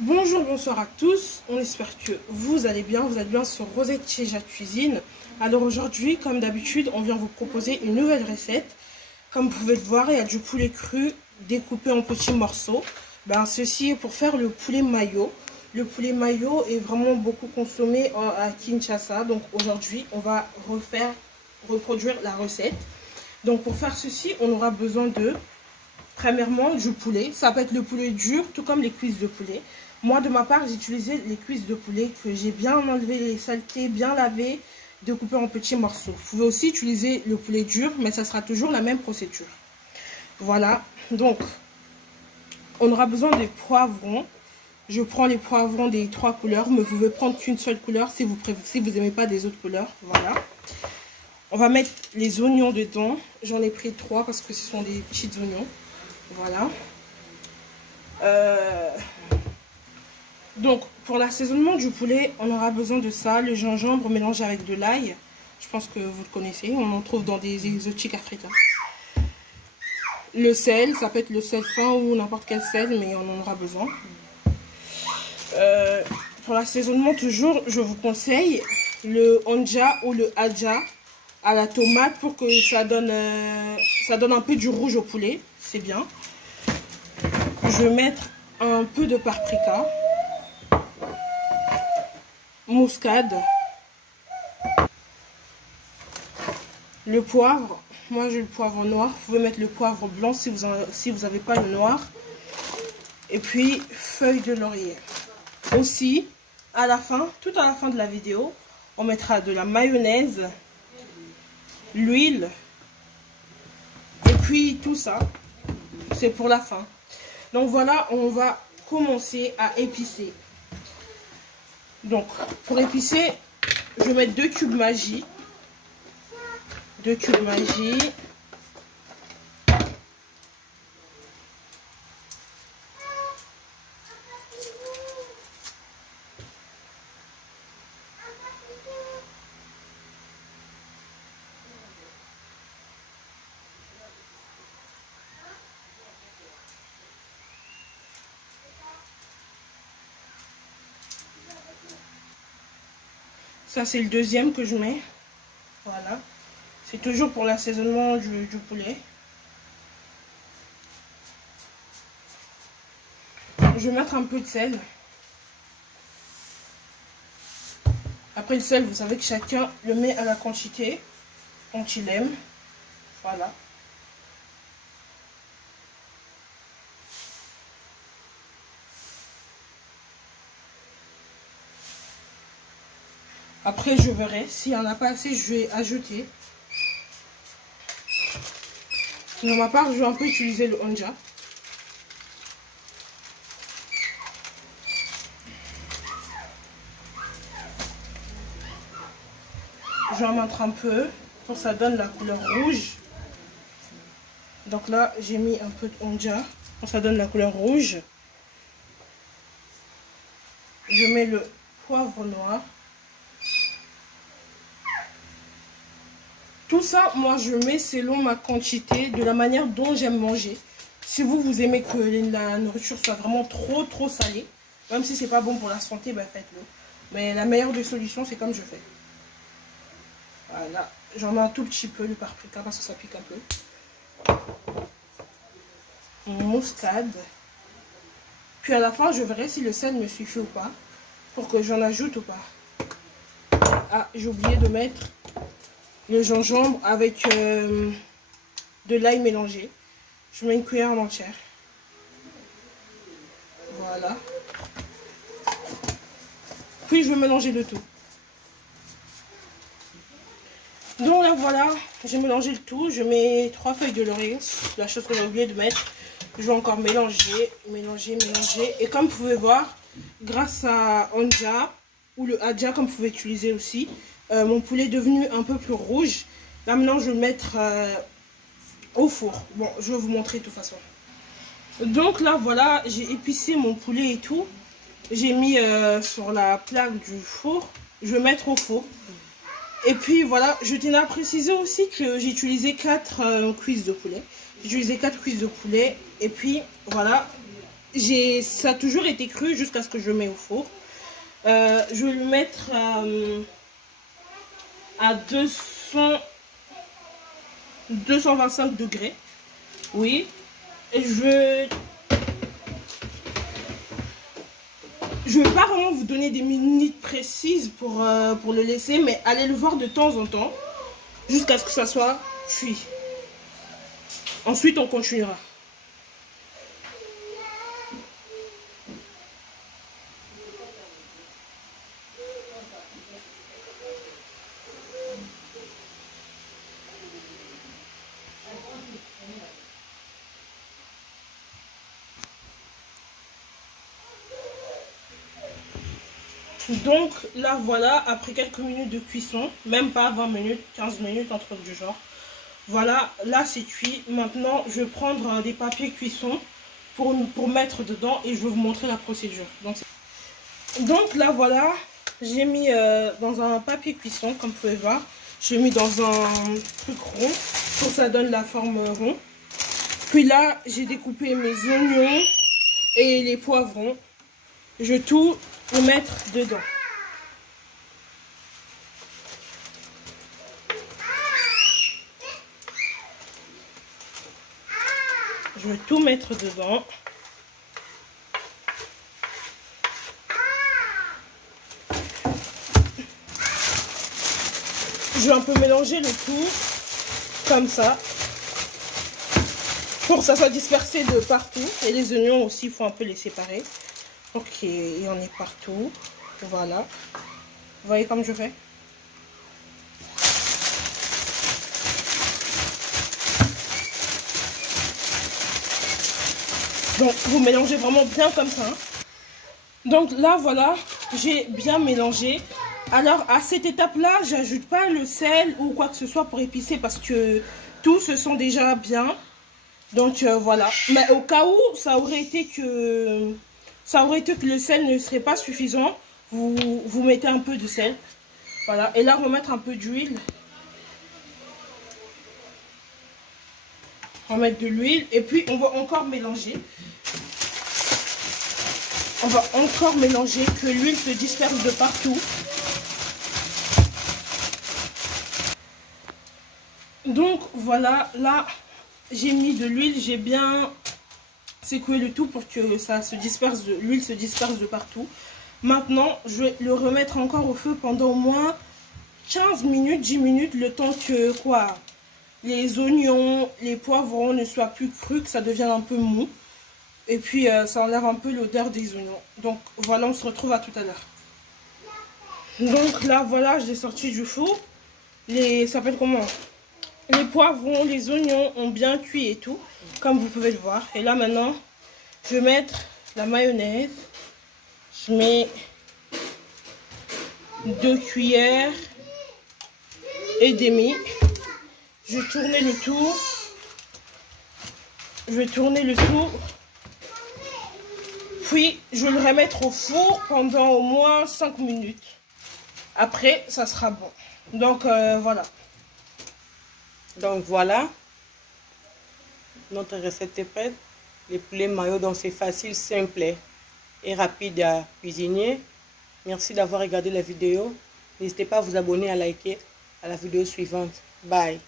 Bonjour, bonsoir à tous, on espère que vous allez bien sur Rosette chez Jade Cuisine. Alors aujourd'hui, comme d'habitude, on vient vous proposer une nouvelle recette. Comme vous pouvez le voir, il y a du poulet cru découpé en petits morceaux. Ceci est pour faire le poulet mayo. Le poulet mayo est vraiment beaucoup consommé à Kinshasa, donc aujourd'hui on va reproduire la recette. Donc pour faire ceci, on aura besoin de, premièrement, du poulet. Ça peut être le poulet dur, tout comme les cuisses de poulet. Moi, de ma part, j'ai utilisé les cuisses de poulet que j'ai bien enlevé les saletés, bien lavé, découpé en petits morceaux. Vous pouvez aussi utiliser le poulet dur, mais ça sera toujours la même procédure. Voilà, donc, on aura besoin des poivrons. Je prends les poivrons des 3 couleurs, mais vous pouvez prendre qu'une seule couleur si vous n'aimez pas des autres couleurs. Voilà. On va mettre les oignons dedans. J'en ai pris 3 parce que ce sont des petits oignons. Voilà. Donc, pour l'assaisonnement du poulet, on aura besoin de ça, le gingembre mélangé avec de l'ail. Je pense que vous le connaissez, on en trouve dans des exotiques africains. Le sel, ça peut être le sel fin ou n'importe quel sel, mais on en aura besoin. Pour l'assaisonnement, toujours, je vous conseille le onja ou le adja à la tomate pour que ça donne un peu du rouge au poulet. C'est bien. Je vais mettre un peu de paprika. Muscade, le poivre, moi j'ai le poivre noir, vous pouvez mettre le poivre blanc si vous n'avez pas le noir, et puis feuille de laurier. Aussi, à la fin, tout à la fin de la vidéo, on mettra de la mayonnaise, l'huile, et puis tout ça, c'est pour la fin. Donc voilà, on va commencer à épicer. Donc, pour épicer, je vais mettre 2 cubes Maggi. 2 cubes Maggi. Ça, c'est le deuxième que je mets. Voilà. C'est toujours pour l'assaisonnement du poulet. Je vais mettre un peu de sel. Après, le sel, vous savez que chacun le met à la quantité quand il aime. Voilà. Après, je verrai. S'il n'y en a pas assez, je vais ajouter. De ma part, je vais un peu utiliser le onja. Je vais en mettre un peu pour que ça donne la couleur rouge. Donc là, j'ai mis un peu de onja pour que ça donne la couleur rouge. Je mets le poivre noir. Tout ça, moi, je mets selon ma quantité, de la manière dont j'aime manger. Si vous aimez que la nourriture soit vraiment trop salée, même si c'est pas bon pour la santé, faites-le. Mais la meilleure des solutions, c'est comme je fais. Voilà. J'en mets un tout petit peu de paprika parce que ça pique un peu. Muscade. Puis à la fin, je verrai si le sel me suffit ou pas, pour que j'en ajoute ou pas. Ah, j'ai oublié de mettre le gingembre avec de l'ail mélangé. Je mets une cuillère en entière. Voilà. Puis je vais mélanger le tout. Donc là voilà, j'ai mélangé le tout. Je mets 3 feuilles de laurier, la chose que j'ai oublié de mettre. Je vais encore mélanger. Et comme vous pouvez voir, grâce à onja ou le adja, comme vous pouvez utiliser aussi, mon poulet est devenu un peu plus rouge. Là maintenant, je vais le mettre au four. Bon, je vais vous montrer de toute façon. Donc là, voilà, j'ai épicé mon poulet et tout. J'ai mis sur la plaque du four. Je vais mettre au four. Et puis voilà, je tenais à préciser aussi que j'ai utilisé 4 cuisses de poulet. J'ai utilisé 4 cuisses de poulet. Et puis voilà, ça a toujours été cru jusqu'à ce que je le mette au four. Je vais le mettre à 225 degrés. Oui. Et je vais pas vraiment vous donner des minutes précises pour le laisser, mais allez le voir de temps en temps jusqu'à ce que ça soit cuit. Ensuite, on continuera. Donc là voilà, après quelques minutes de cuisson, même pas 20 minutes, 15 minutes, un truc du genre. Voilà, là c'est cuit. Maintenant je vais prendre des papiers cuisson pour mettre dedans et je vais vous montrer la procédure. Donc là voilà, j'ai mis dans un papier cuisson, comme vous pouvez voir. J'ai mis dans un truc rond pour que ça donne la forme rond. Puis là j'ai découpé mes oignons et les poivrons. Je vais tout le mettre dedans. Je vais tout mettre dedans. Je vais un peu mélanger le tout, comme ça, pour que ça soit dispersé de partout. Et les oignons aussi, il faut un peu les séparer. Ok, il y en est partout. Voilà. Vous voyez comme je fais? Donc, vous mélangez vraiment bien comme ça. Hein. Donc là, voilà, j'ai bien mélangé. Alors, à cette étape-là, j'ajoute pas le sel ou quoi que ce soit pour épicer parce que tout se sent déjà bien. Donc, voilà. Mais au cas où, ça aurait été que le sel ne serait pas suffisant, vous mettez un peu de sel. Voilà. Et là, remettre un peu d'huile. Remettre de l'huile. Et puis, on va encore mélanger. On va encore mélanger, que l'huile se disperse de partout. Donc, voilà. Là, j'ai mis de l'huile. J'ai bien secoué le tout pour que ça se disperse, l'huile se disperse de partout. Maintenant, je vais le remettre encore au feu pendant au moins 15 minutes, 10 minutes, le temps que les oignons, les poivrons ne soient plus crus, que ça devienne un peu mou. Et puis, ça enlève un peu l'odeur des oignons. Donc, voilà, on se retrouve à tout à l'heure. Donc là, voilà, je l'ai sorti du four. Ça s'appelle comment? Les poivrons, les oignons ont bien cuit et tout, comme vous pouvez le voir. Et là, maintenant, je vais mettre la mayonnaise. Je mets 2 cuillères et demi. Je vais tourner le tout. Je vais tourner le tout. Puis, je vais le remettre au four pendant au moins 5 minutes. Après, ça sera bon. Donc, voilà. Donc, voilà. Notre recette est prête. Les poulets maillots, donc c'est facile, simple et rapide à cuisiner. Merci d'avoir regardé la vidéo. N'hésitez pas à vous abonner, à liker à la vidéo suivante. Bye.